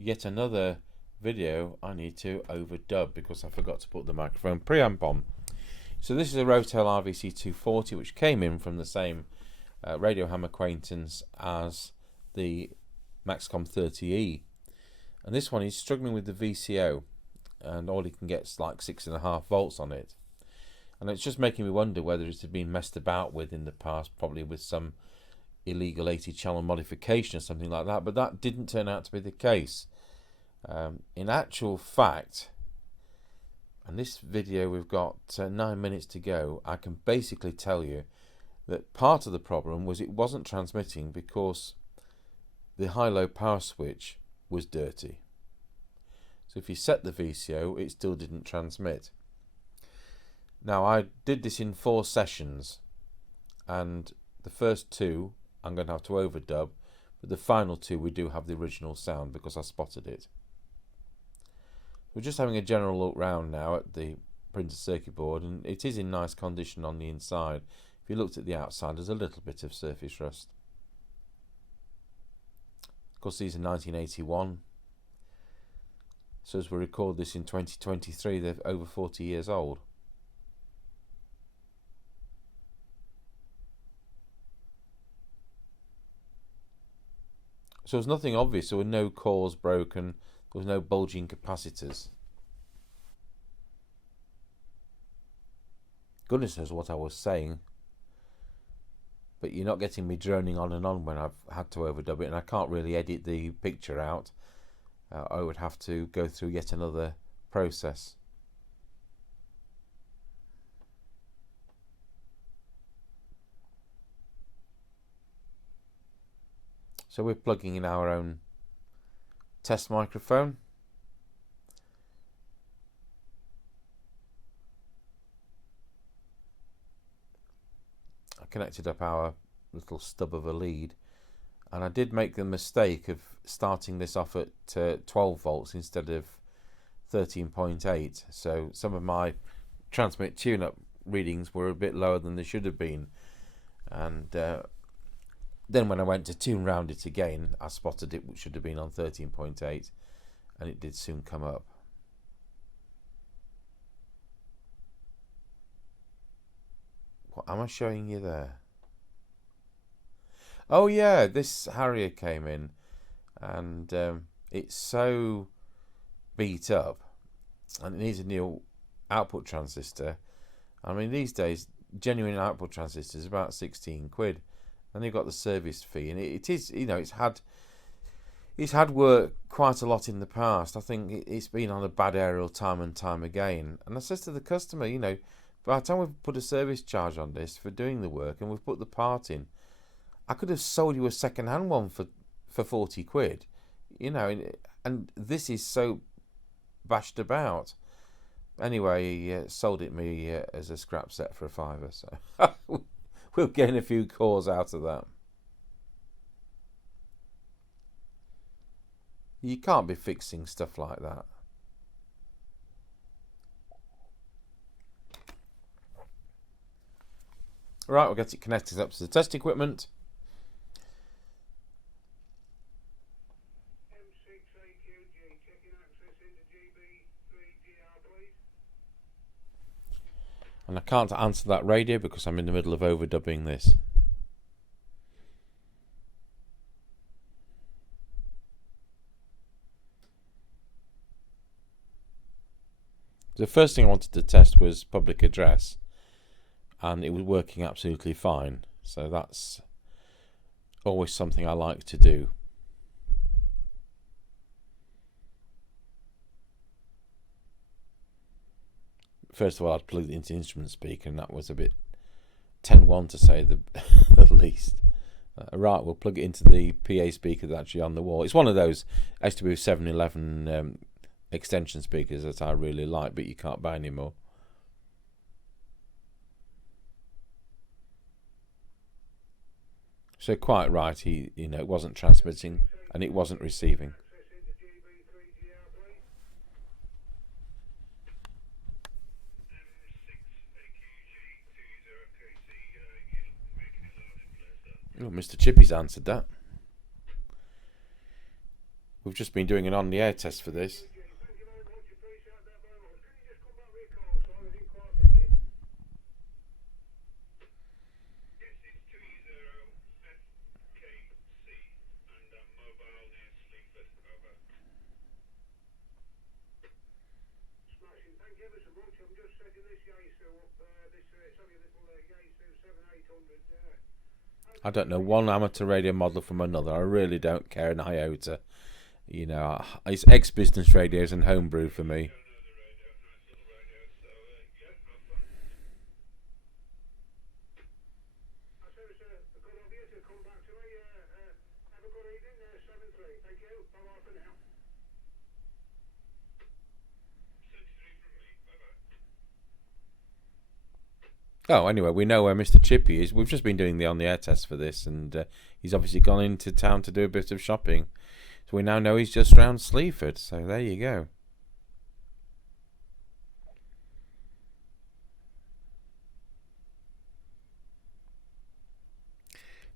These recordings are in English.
yet another video I need to overdub because I forgot to put the microphone preamp on. So this is a Rotel RVC240 which came in from the same radio ham acquaintance as the Maxcom 30E, and this one is struggling with the VCO, and all he can get is like 6.5 volts on it, and it's just making me wonder whether it's been messed about with in the past, probably with some illegal 80 channel modification or something like that, but that didn't turn out to be the case. In actual fact, and this video we've got 9 minutes to go, I can basically tell you that part of the problem was it wasn't transmitting because the high-low power switch was dirty. So if you set the VCO, it still didn't transmit. Now I did this in 4 sessions, and the first 2 I'm going to have to overdub, but the final 2 we do have the original sound because I spotted it. We're just having a general look round now at the printed circuit board, and it is in nice condition on the inside. If you looked at the outside, there's a little bit of surface rust. Of course, these are 1981, so as we record this in 2023, they're over 40 years old. So there's nothing obvious. There were no cores broken, there was no bulging capacitors. Goodness knows what I was saying, but you're not getting me droning on and on when I've had to overdub it, and I can't really edit the picture out. I would have to go through yet another process. So we're plugging in our own test microphone. I connected up our little stub of a lead, and I did make the mistake of starting this off at 12 volts instead of 13.8, so some of my transmit tune-up readings were a bit lower than they should have been, and then when I went to tune round it again, I spotted it, which should have been on 13.8, and it did soon come up. What am I showing you there? Oh yeah, this Harrier came in, and it's so beat up, and it needs a new output transistor. I mean, these days, genuine output transistors are about 16 quid. And you've got the service fee, and it is, you know, it's had work quite a lot in the past. I think it's been on a bad aerial time and time again. And I says to the customer, you know, by the time we've put a service charge on this for doing the work and we've put the part in, I could have sold you a second-hand one for 40 quid, you know, and this is so bashed about. Anyway, he sold it me as a scrap set for a £5, so we'll gain a few cores out of that. You can't be fixing stuff like that. Right, we'll get it connected up to the test equipment. And I can't answer that radio because I'm in the middle of overdubbing this. The first thing I wanted to test was public address, and it was working absolutely fine. So that's always something I like to do. First of all, I'd plugged it into the instrument speaker, and that was a bit 10-1 to say the least. Right, we'll plug it into the PA speaker that's actually on the wall. It's one of those SW711 extension speakers that I really like, but you can't buy anymore. So quite right, it wasn't transmitting and it wasn't receiving. Oh, Mr. Chippy's answered that. We've just been doing an on-the-air test for this. I don't know one amateur radio model from another. I really don't care an iota. You know, it's ex-business radios and homebrew for me. Oh, anyway, we know where Mr. Chippy is. We've just been doing the on-the-air test for this, and he's obviously gone into town to do a bit of shopping. So we now know he's just round Sleaford. So there you go.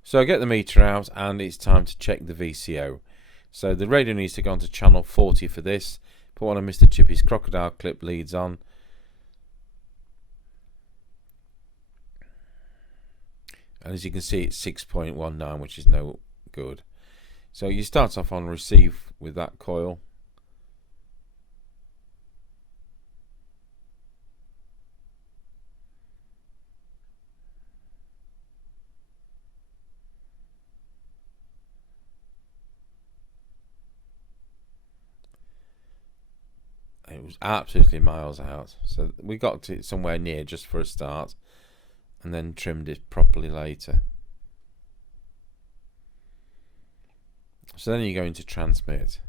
So I get the meter out, and it's time to check the VCO. So the radio needs to go on to channel 40 for this. Put one of Mr. Chippy's crocodile clip leads on. And as you can see, it's 6.19, which is no good. So you start off on receive with that coil. It was absolutely miles out. So we got to somewhere near just for a start, and then trimmed it properly later. So then you go into transmit.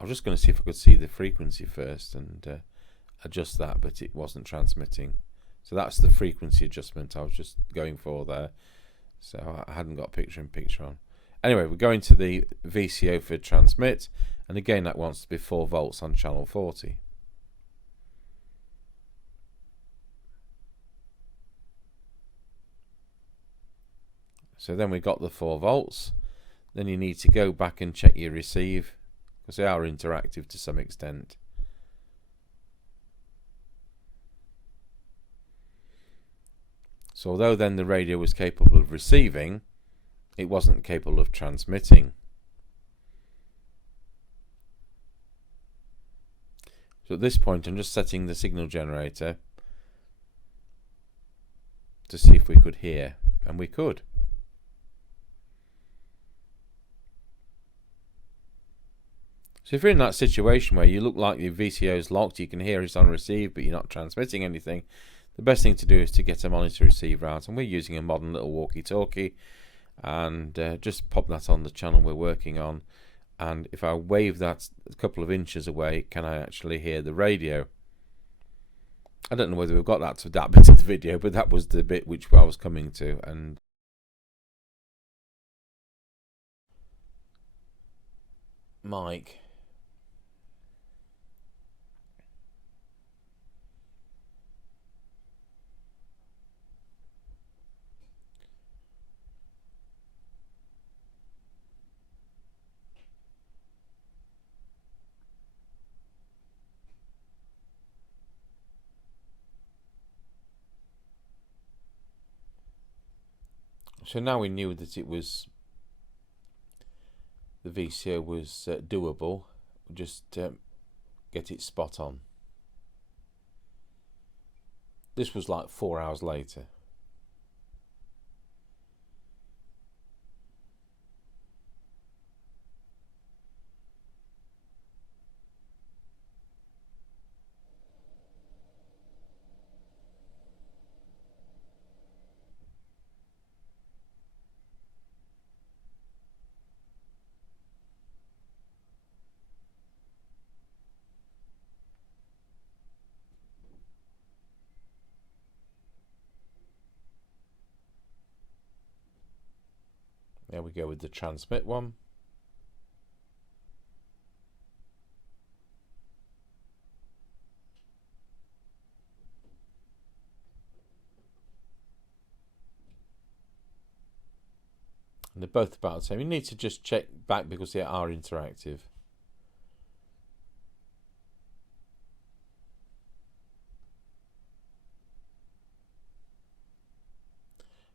I was just going to see if I could see the frequency first and adjust that, but it wasn't transmitting. So that's the frequency adjustment I was just going for there. So I hadn't got picture-in-picture on. Anyway, we're going to the VCO for transmit, and again that wants to be 4 volts on channel 40. So then we got the 4 volts. Then you need to go back and check your receive, because they are interactive to some extent. So although then the radio was capable of receiving, it wasn't capable of transmitting. So at this point I'm just setting the signal generator to see if we could hear, and we could. So if you're in that situation where you look like your VCO is locked, you can hear it's on receive, but you're not transmitting anything, the best thing to do is to get a monitor receiver out, and we're using a modern little walkie-talkie, and just pop that on the channel we're working on, and if I wave that a couple of inches away, can I actually hear the radio? I don't know whether we've got that to that bit of the video, but that was the bit which I was coming to. And Mike. So now we knew that it was, the VCO was doable. Just get it spot on. This was like 4 hours later. There we go with the transmit one. And they're both about the same. You need to just check back because they are interactive.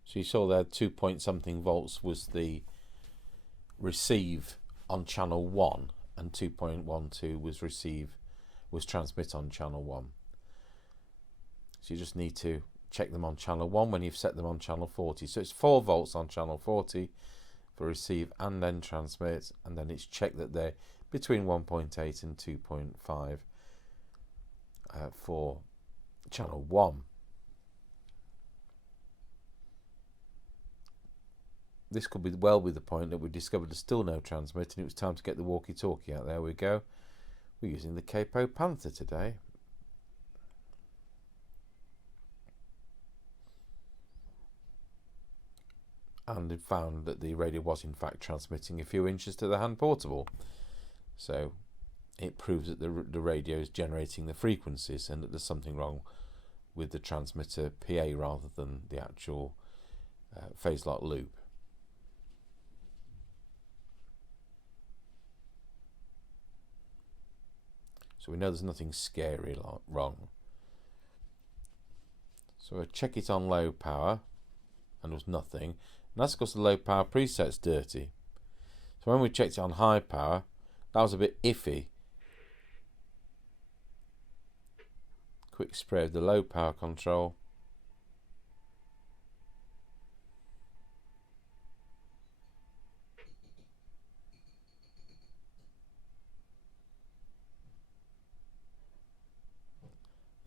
So you saw there 2 point something volts was the receive on channel 1, and 2.12 was transmit on channel 1. So you just need to check them on channel 1 when you've set them on channel 40. So it's 4 volts on channel 40 for receive and then transmit, and then it's checked that they're between 1.8 and 2.5 for channel 1. This could be well be the point that we discovered there's still no transmit, and it was time to get the walkie-talkie out. There we go. We're using the Capo Panther today. And it found that the radio was in fact transmitting a few inches to the hand portable. So it proves that the radio is generating the frequencies and that there's something wrong with the transmitter PA rather than the actual phase lock loop. So we know there's nothing scary wrong. So I check it on low power, and there was nothing. And that's because the low power preset's dirty. So when we checked it on high power, that was a bit iffy. Quick spray of the low power control.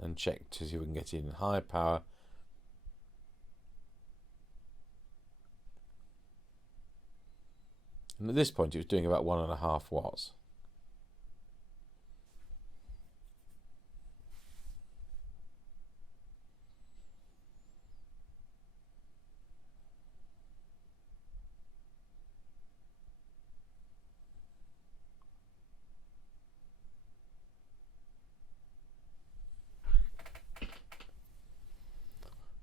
And check to see if we can get it in high power. And at this point it was doing about 1.5 watts.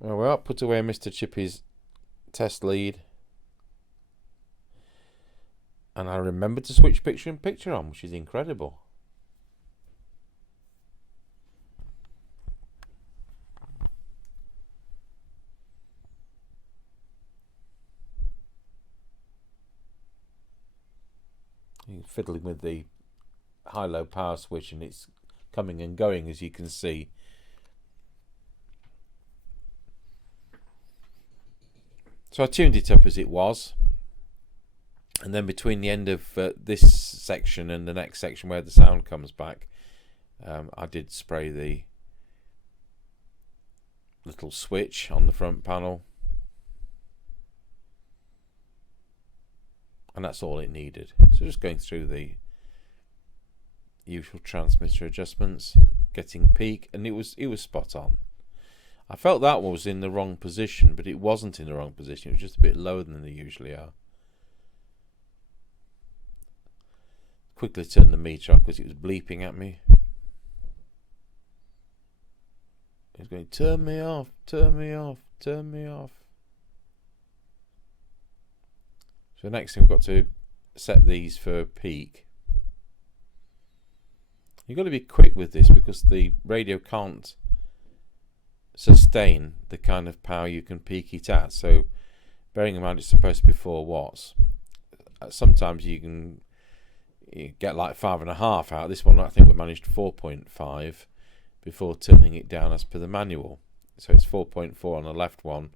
Well, put away Mr. Chippy's test lead. And I remembered to switch picture in picture on, which is incredible. You're fiddling with the high-low power switch and it's coming and going, as you can see. So I tuned it up as it was, and then between the end of this section and the next section where the sound comes back, I did spray the little switch on the front panel, and that's all it needed. So just going through the usual transmitter adjustments, getting peak, and it was spot on. I felt that one was in the wrong position, but it wasn't in the wrong position. It was just a bit lower than they usually are. Quickly turned the meter off because it was bleeping at me. It was going, turn me off, turn me off, turn me off. So next thing we've got to set these for peak. You've got to be quick with this because the radio can't sustain the kind of power you can peak it at. So bearing in mind it's supposed to be 4 watts. Sometimes you get like 5.5 out. This one I think we managed 4.5 before turning it down as per the manual. So it's 4.4 on the left one,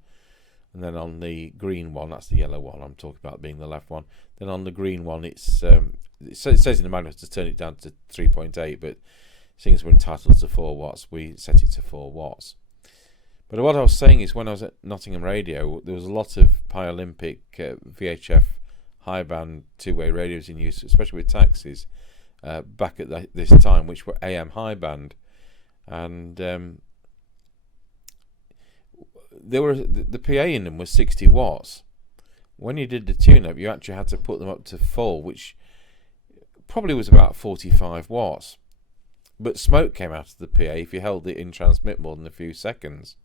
and then on the green one, that's the yellow one I'm talking about being the left one, then on the green one it says in the manual to turn it down to 3.8, but seeing as we're entitled to 4 watts, we set it to 4 watts. But what I was saying is, when I was at Nottingham Radio, there was a lot of Paralympic VHF high band two-way radios in use, especially with taxis, back at this time, which were AM high band, and the PA in them was 60 watts. When you did the tune-up, you actually had to put them up to full, which probably was about 45 watts. But smoke came out of the PA if you held it in transmit more than a few seconds.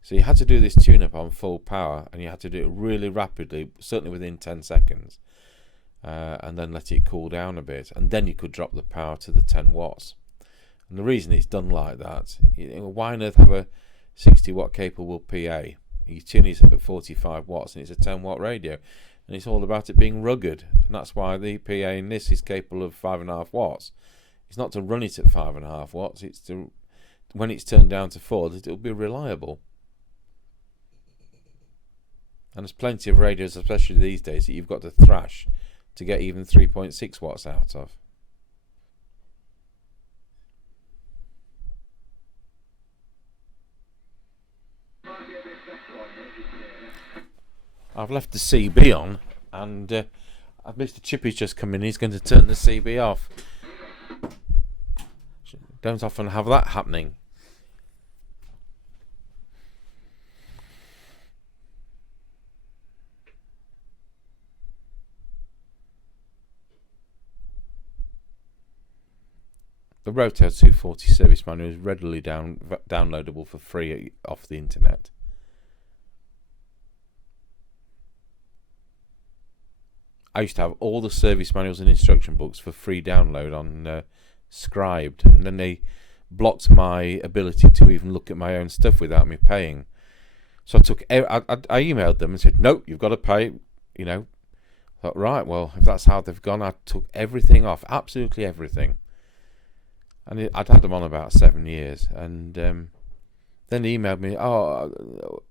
So you had to do this tune-up on full power, and you had to do it really rapidly, certainly within 10 seconds, and then let it cool down a bit, and then you could drop the power to the 10 watts. And the reason it's done like that, why on earth have a 60 watt capable PA? You tune it up at 45 watts, and it's a 10 watt radio, and it's all about it being rugged, and that's why the PA in this is capable of 5.5 watts. It's not to run it at 5.5 watts, it's to, when it's turned down to 4, that it'll be reliable. And there's plenty of radios, especially these days, that you've got to thrash to get even 3.6 watts out of. I've left the CB on, and Mr. Chippy's just come in. He's going to turn the CB off. Don't often have that happening. The Rotel 240 service manual is readily downloadable for free off the internet. I used to have all the service manuals and instruction books for free download on Scribed, and then they blocked my ability to even look at my own stuff without me paying. So I emailed them and said, "Nope, you've got to pay." You know, I thought, right, well, if that's how they've gone, I took everything off, absolutely everything. And I'd had them on about 7 years, and then they emailed me, "Oh,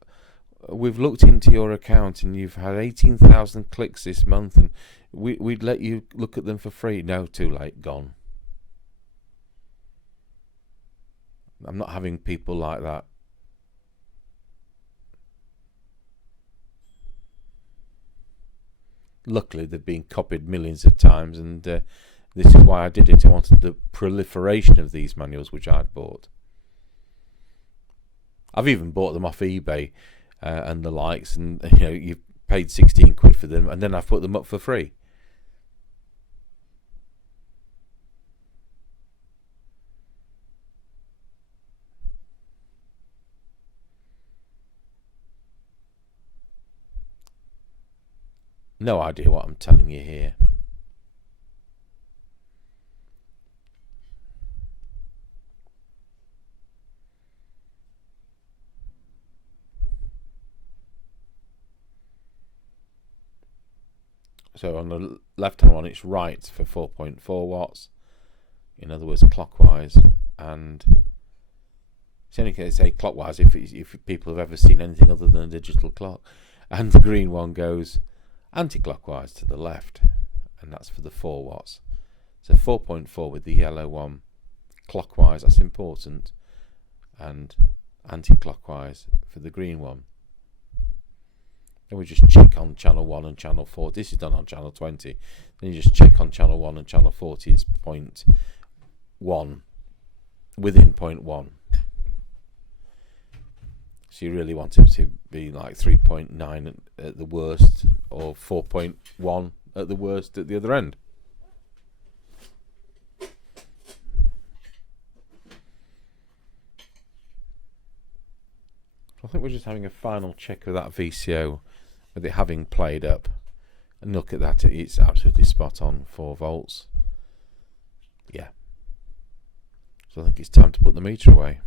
we've looked into your account and you've had 18,000 clicks this month, and we'd let you look at them for free." No, too late, gone. I'm not having people like that. Luckily, they've been copied millions of times, and this is why I did it. I wanted the proliferation of these manuals which I'd bought. I've even bought them off eBay and the likes, and you know, you've paid 16 quid for them, and then I've put them up for free. No idea what I'm telling you here. So on the left hand one, it's right for 4.4 watts, in other words clockwise, and it's only going to say clockwise if people have ever seen anything other than a digital clock. And the green one goes anti-clockwise to the left, and that's for the 4 watts. So 4.4 with the yellow one, clockwise, that's important, and anti-clockwise for the green one. Then we just check on channel 1 and channel 4. This is done on channel 20. Then you just check on channel 1 and channel 40 is 0.1, within 0.1. So you really want it to be like 3.9 at the worst, or 4.1 at the worst at the other end. I think we're just having a final check of that VCO with it having played up, and look at that, it's absolutely spot on, 4 volts. Yeah. So I think it's time to put the meter away.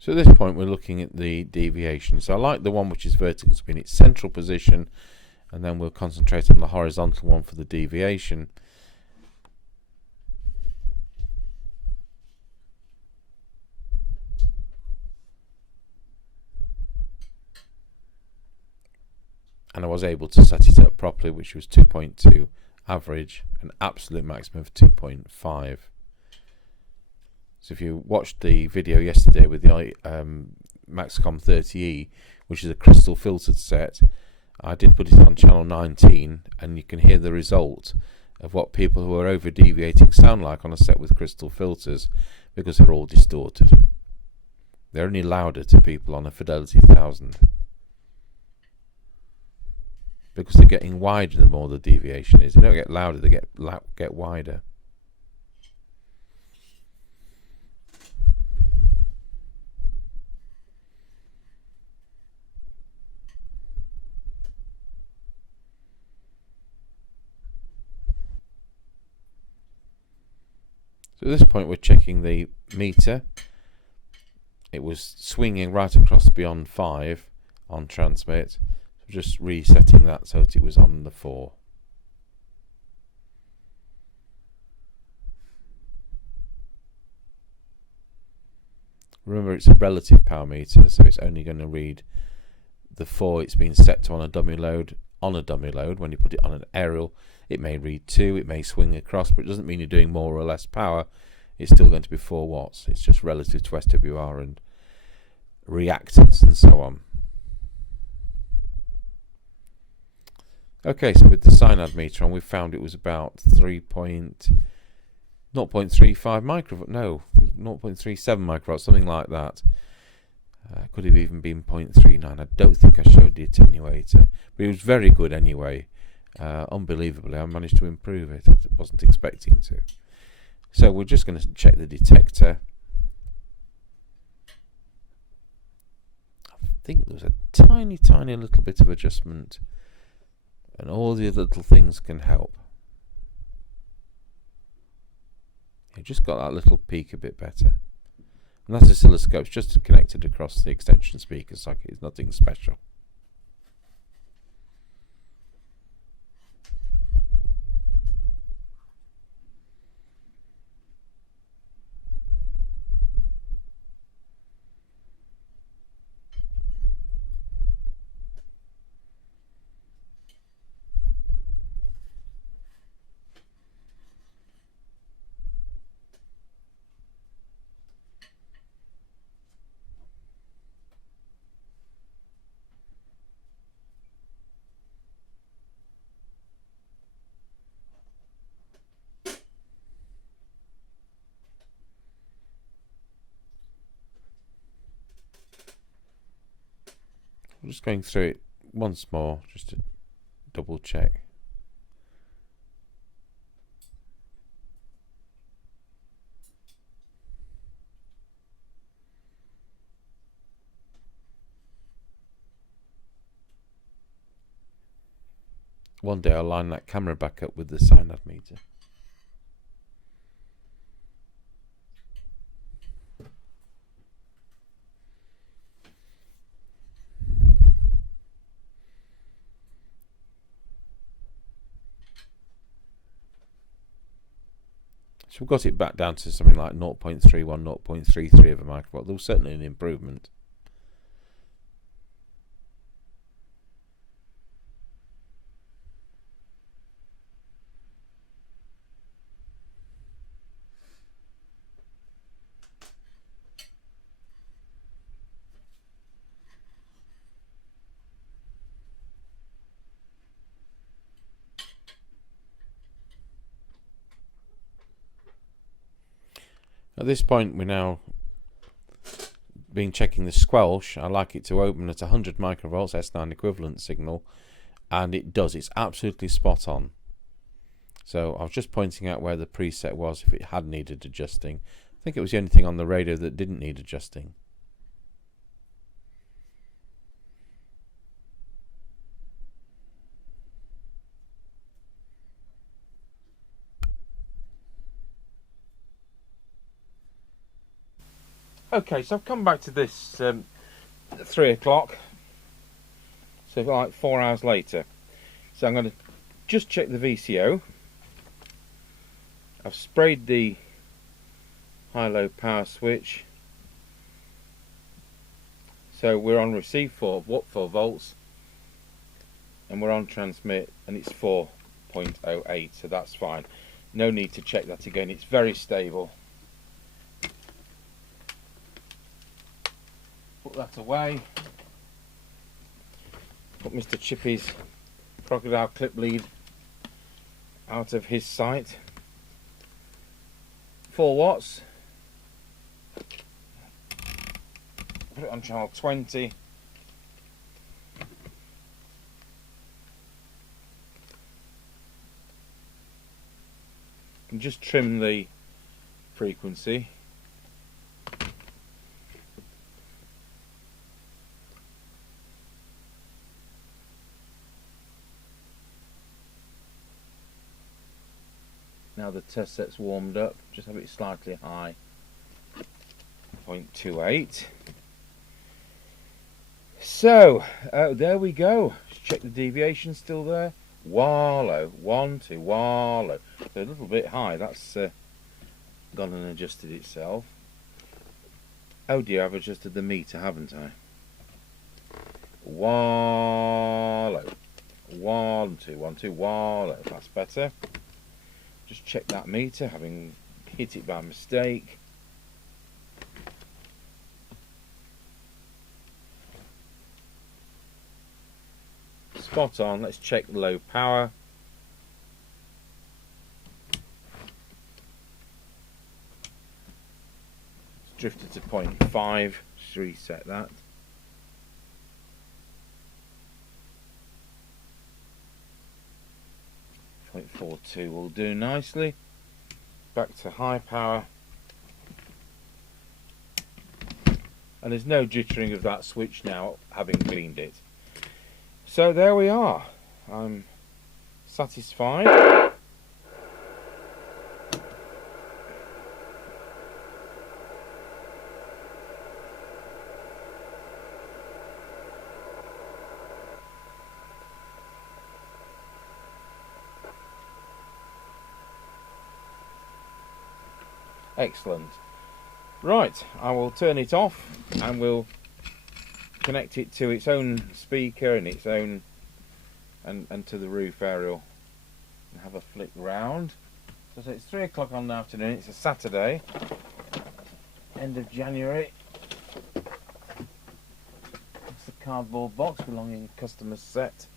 So at this point we're looking at the deviation. So I like the one which is vertical to be in its central position, and then we'll concentrate on the horizontal one for the deviation. And I was able to set it up properly, which was 2.2 average, an absolute maximum of 2.5. So if you watched the video yesterday with the Maxcom 30E, which is a crystal filtered set. I did put it on channel 19, and you can hear the result of what people who are over deviating sound like on a set with crystal filters, because they're all distorted. They're only louder to people on a Fidelity 1000 because they're getting wider the more the deviation is. They don't get louder, they get wider. So at this point we're checking the meter. It was swinging right across beyond 5 on transmit. So just resetting that so that it was on the 4. Remember, it's a relative power meter, so it's only going to read the 4 it's been set to on a dummy load. On a dummy load, when you put it on an aerial, it may read 2, it may swing across, but it doesn't mean you're doing more or less power. It's still going to be 4 watts. It's just relative to SWR and reactance and so on. Okay, so with the SINAD meter on, we found it was about 0.35 microvolt. No, 0.37 microvolt, something like that. Could have even been 0.39. I don't think I showed the attenuator, but it was very good anyway. Unbelievably, I managed to improve it. I wasn't expecting to. So we're just going to check the detector. I think there was a tiny little bit of adjustment, and all the little things can help. You just got that little peak a bit better. And that oscilloscope's just connected across the extension speaker socket. It's nothing special. I'm just going through it once more just to double check. One day I'll line that camera back up with the SINAD meter. So we've got it back down to something like 0.31, 0.33 of a microvolt. There was certainly an improvement. At this point we're now been checking the squelch. I like it to open at 100 microvolts S9 equivalent signal, and it does. It's absolutely spot on. So I was just pointing out where the preset was if it had needed adjusting. I think it was the only thing on the radio that didn't need adjusting. Okay, so I've come back to this at 3 o'clock, so like 4 hours later. So I'm going to just check the VCO. I've sprayed the high-low power switch. So we're on receive for 4 volts, and we're on transmit, and it's 4.08, so that's fine. No need to check that again, it's very stable. Put that away. Put Mr. Chippy's crocodile clip lead out of his sight. 4 watts. Put it on channel 20. And just trim the frequency. Now the test set's warmed up, just have it slightly high. 0.28. So, there we go. Let's check the deviation still there. Wallow, 1, 2, wallow. So a little bit high, that's gone and adjusted itself. Oh dear, I've adjusted the meter, haven't I? Wallow. 1, 2, 1, 2, wallow. That's better. Just check that meter, having hit it by mistake. Spot on. Let's check low power. It's drifted to 0.5. Just reset that. .42 will do nicely. Back to high power. And there's no jittering of that switch now, having cleaned it. So there we are. I'm satisfied. Excellent. Right, I will turn it off and we'll connect it to its own speaker and its own and to the roof aerial and have a flick round. So it's 3 o'clock on the afternoon. It's a Saturday, end of January. It's the cardboard box belonging to customer's set.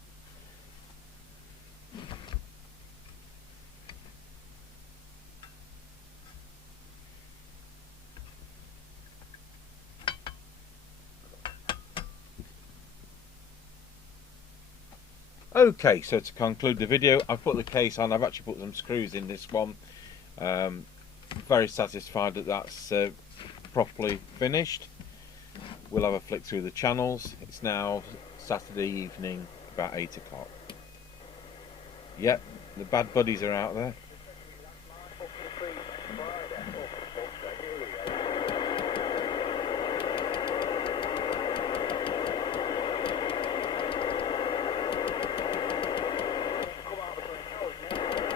Okay, so to conclude the video, I've put the case on. I've actually put some screws in this one. Very satisfied that that's properly finished. We'll have a flick through the channels. It's now Saturday evening, about 8 o'clock. Yep, the bad buddies are out there.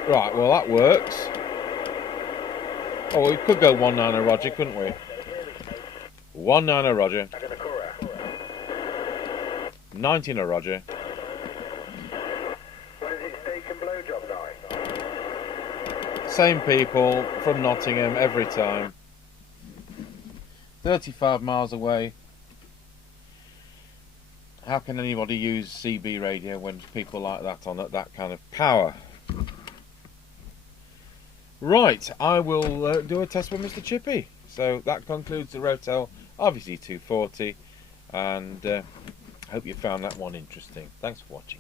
Right, well that works. Oh, we could go 19 Roger, couldn't we? 19 Roger. 19 Roger. Same people from Nottingham every time. 35 miles away. How can anybody use CB radio when people like that on at that kind of power? Right, I will do a test with Mr. Chippy. So that concludes the Rotel RVC240, and I hope you found that one interesting. Thanks for watching.